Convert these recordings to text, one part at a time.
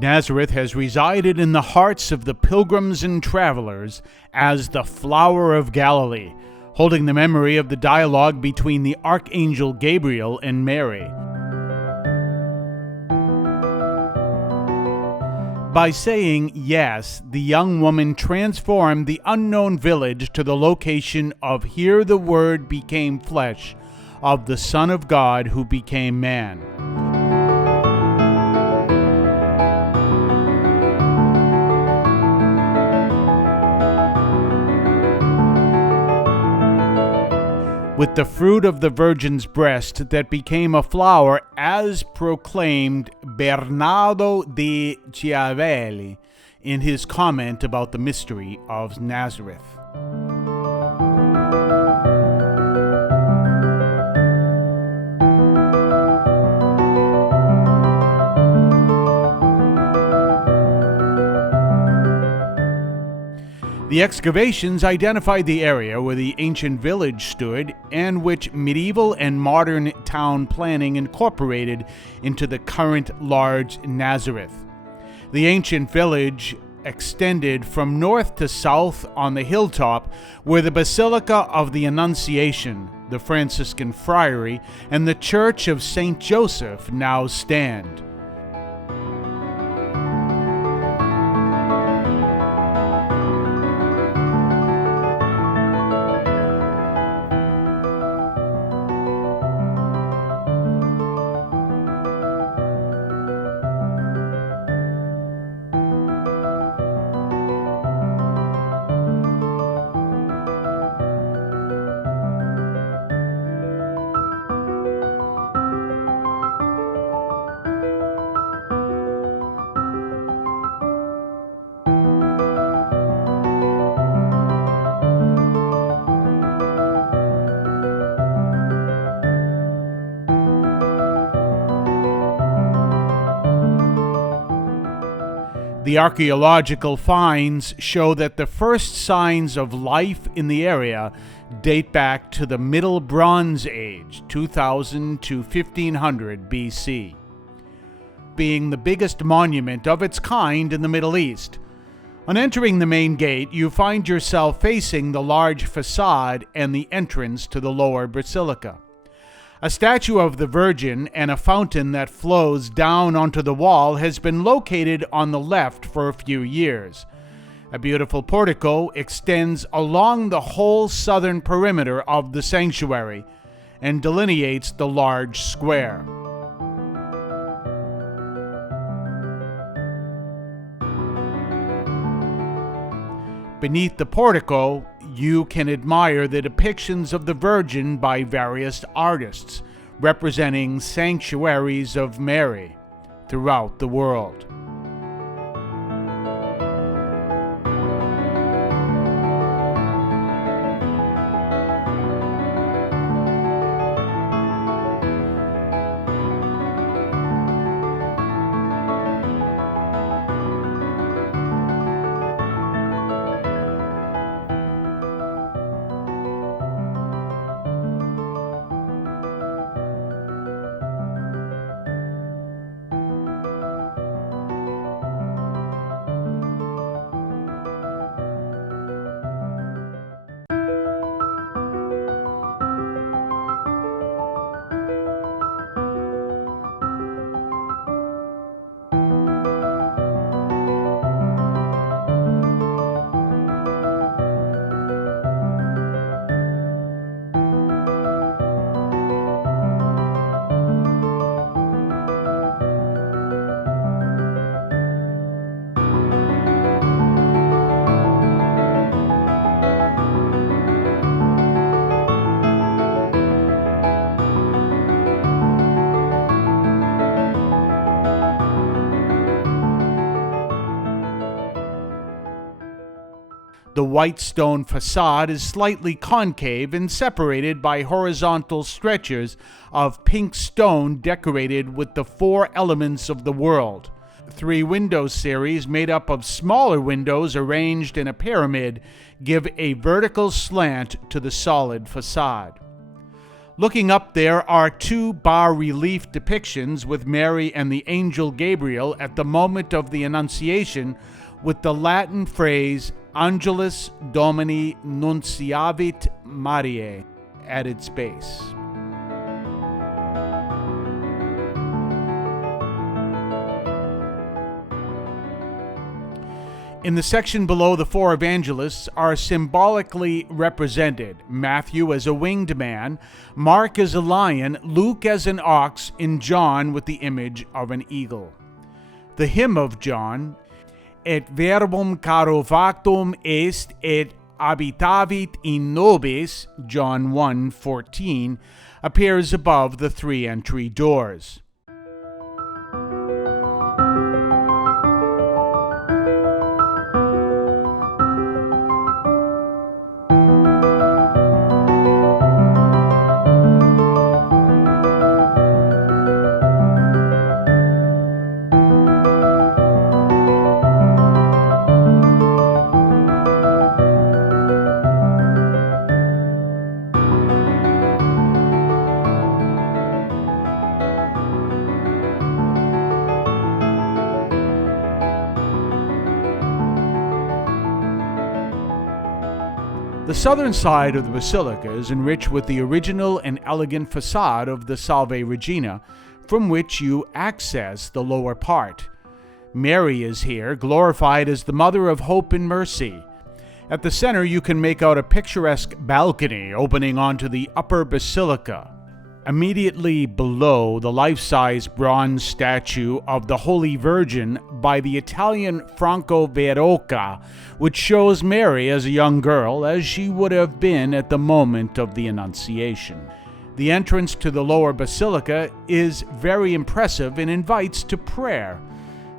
Nazareth has resided in the hearts of the pilgrims and travelers as the flower of Galilee, holding the memory of the dialogue between the archangel Gabriel and Mary. By saying yes, the young woman transformed the unknown village to the location of "Here the Word became flesh," of the Son of God who became man. With the fruit of the Virgin's breast that became a flower, as proclaimed Bernardo di Chiaravalle in his comment about the mystery of Nazareth. The excavations identified the area where the ancient village stood and which medieval and modern town planning incorporated into the current large Nazareth. The ancient village extended from north to south on the hilltop where the Basilica of the Annunciation, the Franciscan Friary, and the Church of St. Joseph now stand. The archaeological finds show that the first signs of life in the area date back to the Middle Bronze Age, 2000 to 1500 BC, being the biggest monument of its kind in the Middle East. On entering the main gate, you find yourself facing the large facade and the entrance to the lower basilica. A statue of the Virgin and a fountain that flows down onto the wall has been located on the left for a few years. A beautiful portico extends along the whole southern perimeter of the sanctuary and delineates the large square. Beneath the portico, you can admire the depictions of the Virgin by various artists, representing sanctuaries of Mary throughout the world. The white stone facade is slightly concave and separated by horizontal stretchers of pink stone decorated with the four elements of the world. 3 window series made up of smaller windows arranged in a pyramid give a vertical slant to the solid facade. Looking up, there are two bas-relief depictions with Mary and the angel Gabriel at the moment of the Annunciation, with the Latin phrase Angelus Domini nunciavit Mariae at its base. In the section below, the four evangelists are symbolically represented: Matthew as a winged man, Mark as a lion, Luke as an ox, and John with the image of an eagle. The hymn of John, Et verbum caro factum est et habitavit in nobis, John 1:14, appears above the three entry doors. The southern side of the basilica is enriched with the original and elegant facade of the Salve Regina, from which you access the lower part. Mary is here, glorified as the Mother of Hope and Mercy. At the center, you can make out a picturesque balcony opening onto the upper basilica. Immediately below, the life-size bronze statue of the Holy Virgin by the Italian Franco Verocca, which shows Mary as a young girl, as she would have been at the moment of the Annunciation. The entrance to the lower basilica is very impressive and invites to prayer.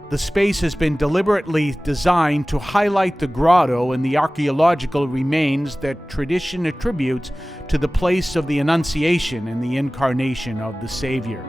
The space has been deliberately designed to highlight the grotto and the archaeological remains that tradition attributes to the place of the Annunciation and the incarnation of the Savior.